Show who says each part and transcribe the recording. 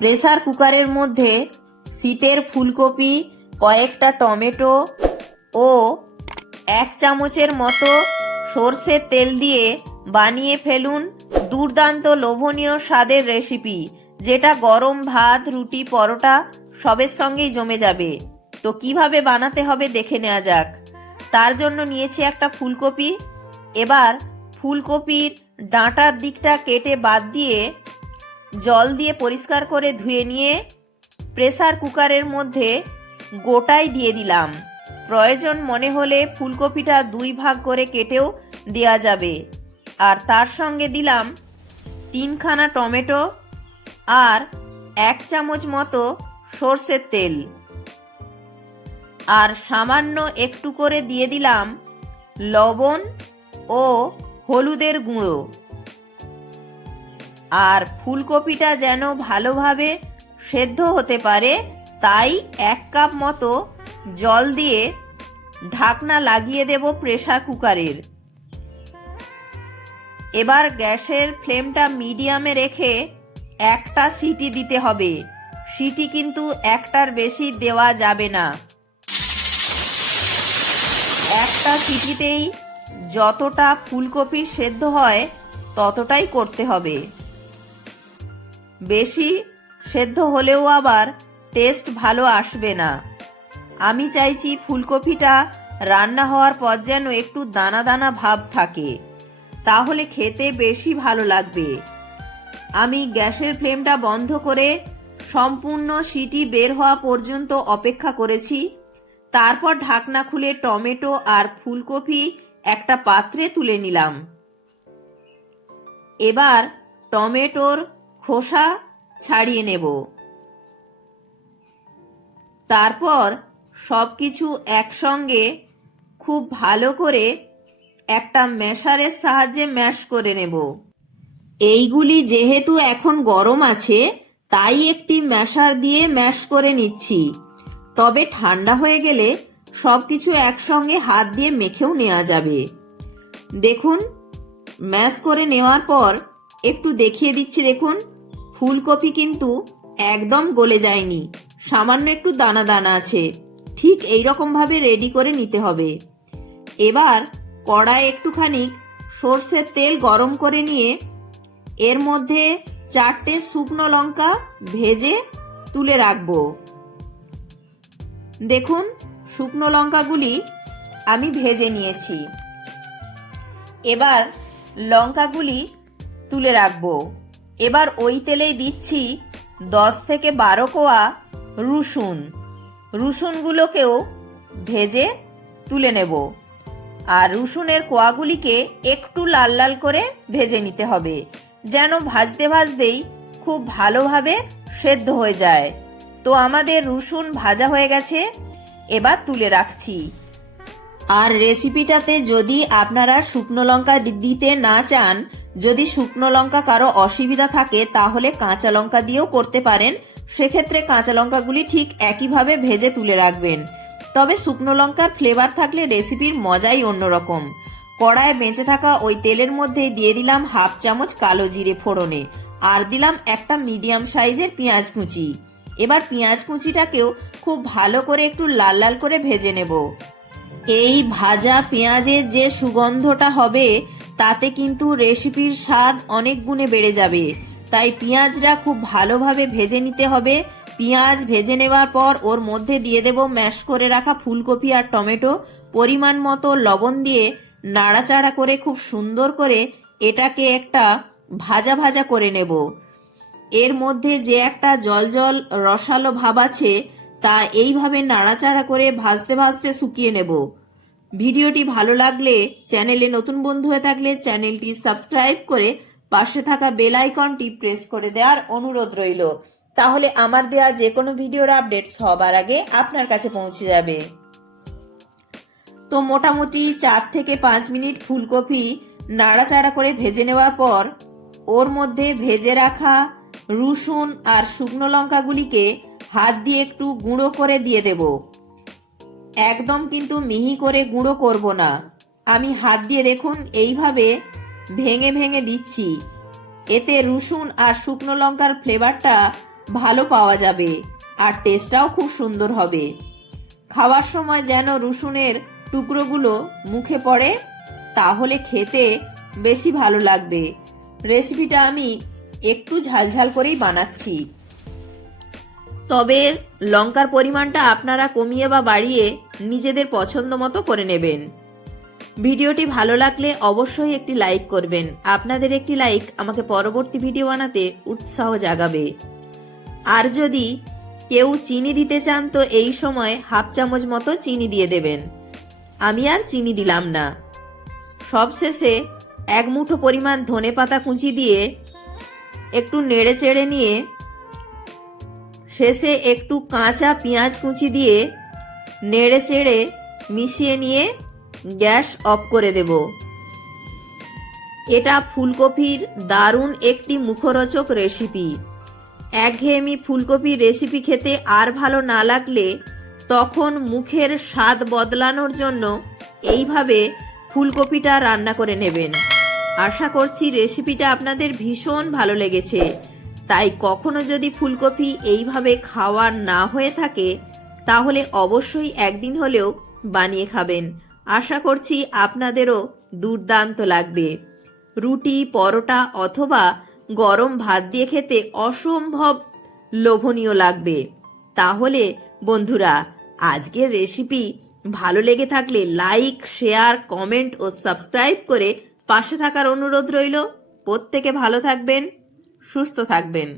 Speaker 1: Pressure কুকারের মধ্যে শীতের ফুলকপি, কয়েকটা টমেটো ও এক চামচের মতো সর্ষের তেল দিয়ে বানিয়ে ফেলুন দুর্দান্ত লোভনীয় স্বাদের রেসিপি, যেটা গরম ভাত, রুটি, পরোটা সবের সঙ্গেই জমে যাবে। তো কীভাবে বানাতে হবে দেখে নেওয়া যাক। তার জন্য নিয়েছি একটা ফুলকপি। এবার ফুলকপির ডাঁটার দিকটা কেটে বাদ দিয়ে জল দিয়ে পরিষ্কার করে ধুয়ে নিয়ে প্রেসার কুকারের মধ্যে গোটাই দিয়ে দিলাম। প্রয়োজন মনে হলে ফুলকপিটা দুই ভাগ করে কেটেও দেওয়া যাবে। আর তার সঙ্গে দিলাম তিনখানা টমেটো আর এক চামচ মতো সর্ষের তেল। আর সামান্য একটু করে দিয়ে দিলাম লবণ ও হলুদের গুঁড়ো। আর ফুলকপিটা যেন ভালোভাবে সেদ্ধ হতে পারে, তাই এক কাপ মতো জল দিয়ে ঢাকনা লাগিয়ে দেব প্রেসার কুকারের। এবার গ্যাসের ফ্লেমটা মিডিয়ামে রেখে একটা সিটি দিতে হবে। সিটি কিন্তু একটার বেশি দেওয়া যাবে না। একটা সিটিতেই যতটা ফুলকপি সেদ্ধ হয়, ততটাই করতে হবে। বেশি সেদ্ধ হলেও আবার টেস্ট ভালো আসবে না। আমি চাইছি ফুলকপিটা রান্না হওয়ার পর যেন একটু দানা দানা ভাব থাকে, তাহলে খেতে বেশি ভালো লাগবে। আমি গ্যাসের ফ্লেমটা বন্ধ করে সম্পূর্ণ সিটি বের হওয়া পর্যন্ত অপেক্ষা করেছি। তারপর ঢাকনা খুলে টমেটো আর ফুলকপি একটা পাত্রে তুলে নিলাম। এবার টমেটোর খোসা ছাড়িয়ে নেব। তারপর সব কিছু একসঙ্গে খুব ভালো করে একটা ম্যাশারের সাহায্যে ম্যাশ করে নেব। এইগুলি যেহেতু এখন গরম আছে, তাই একটি ম্যাশার দিয়ে ম্যাশ করে নিচ্ছি। তবে ঠান্ডা হয়ে গেলে সব কিছু একসঙ্গে হাত দিয়ে মেখেও নেওয়া যাবে। দেখুন, ম্যাশ করে নেওয়ার পর একটু দেখিয়ে দিচ্ছি দেখুন। ফুলকপি কিন্তু একদম গলে যায়নি। সামান্য একটু দানা দানা আছে। ঠিক এই ভাবে রেডি করে নিতে হবে। এবার কড়ায় একটুখানি সর্ষের তেল গরম করে নিয়ে এর মধ্যে চারটে শুকনো লঙ্কা ভেজে তুলে রাখব। দেখুন, শুকনো লঙ্কাগুলি আমি ভেজে নিয়েছি। এবার লঙ্কাগুলি তুলে রাখব। এবার ওই তেলেই দিচ্ছি দশ থেকে বারো কোয়া রসুন। রসুনগুলোকেও ভেজে তুলে নেব। আর রসুনের কোয়াগুলিকে একটু লাল লাল করে ভেজে নিতে হবে, যেন ভাজতে ভাজতেই খুব ভালোভাবে সেদ্ধ হয়ে যায়। তো আমাদের রসুন ভাজা হয়ে গেছে, এবার তুলে রাখছি। আর রেসিপিটাতে যদি আপনারা শুকনো লঙ্কা দিতে না চান যদি শুকনো লঙ্কা কারও অসুবিধা থাকে, তাহলে কাঁচা লঙ্কা দিয়েও করতে পারেন। সেক্ষেত্রে কাঁচা লঙ্কাগুলি ঠিক একইভাবে ভেজে তুলে রাখবেন। তবে শুকনো লঙ্কার ফ্লেভার থাকলে রেসিপির মজাই অন্যরকম। কড়ায় বেঁচে থাকা ওই তেলের মধ্যে দিয়ে দিলাম হাফ চামচ কালো জিরে ফোড়নে আর দিলাম একটা মিডিয়াম সাইজের পেঁয়াজ কুচি। এবার পেঁয়াজ কুচিটাকেও খুব ভালো করে একটু লাল লাল করে ভেজে নেব। এই ভাজা পেঁয়াজের যে সুগন্ধটা হবে তাতে কিন্তু রেসিপির স্বাদ অনেক গুণে বেড়ে যাবে। তাই পেঁয়াজটা খুব ভালোভাবে ভেজে নিতে হবে। পেঁয়াজ ভেজে নেওয়ার পর ওর মধ্যে দিয়ে দেব ম্যাশ করে রাখা ফুলকপি আর টমেটো। পরিমাণ মতো লবণ দিয়ে নাড়াচাড়া করে খুব সুন্দর করে এটাকে একটা ভাজা ভাজা করে নেব। এর মধ্যে যে একটা জল জল রসালো ভাব আছে, তা এইভাবে নাড়াচাড়া করে ভাজতে ভাজতে শুকিয়ে নেব। ভিডিওটি ভালো লাগলে চ্যানেলে নতুন বন্ধু হয়ে থাকলে চ্যানেলটি সাবস্ক্রাইব করে পাশে থাকা বেল আইকনটি প্রেস করে দেওয়ার অনুরোধ রইল। তাহলে আমার দেওয়া যে কোনো ভিডিওর আপডেট সবার আগে আপনার কাছে পৌঁছে যাবে। তো মোটামুটি চার থেকে পাঁচ মিনিট ফুলকপি নাড়াচাড়া করে ভেজে নেওয়ার পর ওর মধ্যে ভেজে রাখা রসুন আর শুকনো লঙ্কাগুলিকে হাত দিয়ে একটু গুঁড়ো করে দিয়ে দেব। একদম কিন্তু মিহি করে গুঁড়ো করব না। আমি হাত দিয়ে দেখুন, এইভাবে ভেঙে ভেঙে দিচ্ছি। এতে রসুন আর শুকনো লঙ্কার ফ্লেভারটা ভালো পাওয়া যাবে আর টেস্টটাও খুব সুন্দর হবে। খাওয়ার সময় যেন রসুনের টুকরোগুলো মুখে পড়ে, তাহলে খেতে বেশি ভালো লাগবে। রেসিপিটা আমি একটু ঝালঝাল করেই বানাচ্ছি। তবে লঙ্কার পরিমাণটা আপনারা কমিয়ে বা বাড়িয়ে নিজেদের পছন্দ মতো করে নেবেন। ভিডিওটি ভালো লাগলে অবশ্যই একটি লাইক করবেন। আপনাদের একটি লাইক আমাকে পরবর্তী ভিডিও বানাতে উৎসাহ জাগাবে। আর যদি কেউ চিনি দিতে চান তো এই সময় হাফ চামচ মতো চিনি দিয়ে দেবেন। আমি আর চিনি দিলাম না। সবশেষে এক মুঠো পরিমাণ ধনে পাতা কুচি দিয়ে একটু নেড়ে চেড়ে নিয়ে শেষে একটু কাঁচা পেঁয়াজ কুচি দিয়ে নেড়ে চেড়ে মিশিয়ে নিয়ে গ্যাস অফ করে দেব। এটা ফুলকপির দারুণ একটি মুখরোচক রেসিপি। একঘেয়েমি ফুলকপির রেসিপি খেতে আর ভালো না লাগলে তখন মুখের স্বাদ বদলানোর জন্য এইভাবে ফুলকপিটা রান্না করে নেবেন। আশা করছি রেসিপিটা আপনাদের ভীষণ ভালো লেগেছে। তাই কখনো যদি ফুলকপি এইভাবে খাওয়ার না হয়ে থাকে, তাহলে অবশ্যই একদিন হলেও বানিয়ে খাবেন। আশা করছি আপনাদেরও দুর্দান্ত লাগবে। রুটি, পরোটা অথবা গরম ভাত দিয়ে খেতে অসম্ভব লোভনীয় লাগবে। তাহলে বন্ধুরা, আজকের রেসিপি ভালো লেগে থাকলে লাইক, শেয়ার, কমেন্ট ও সাবস্ক্রাইব করে পাশে থাকার অনুরোধ রইল। প্রত্যেকে ভালো থাকবেন। সুস্থ থাকবেন।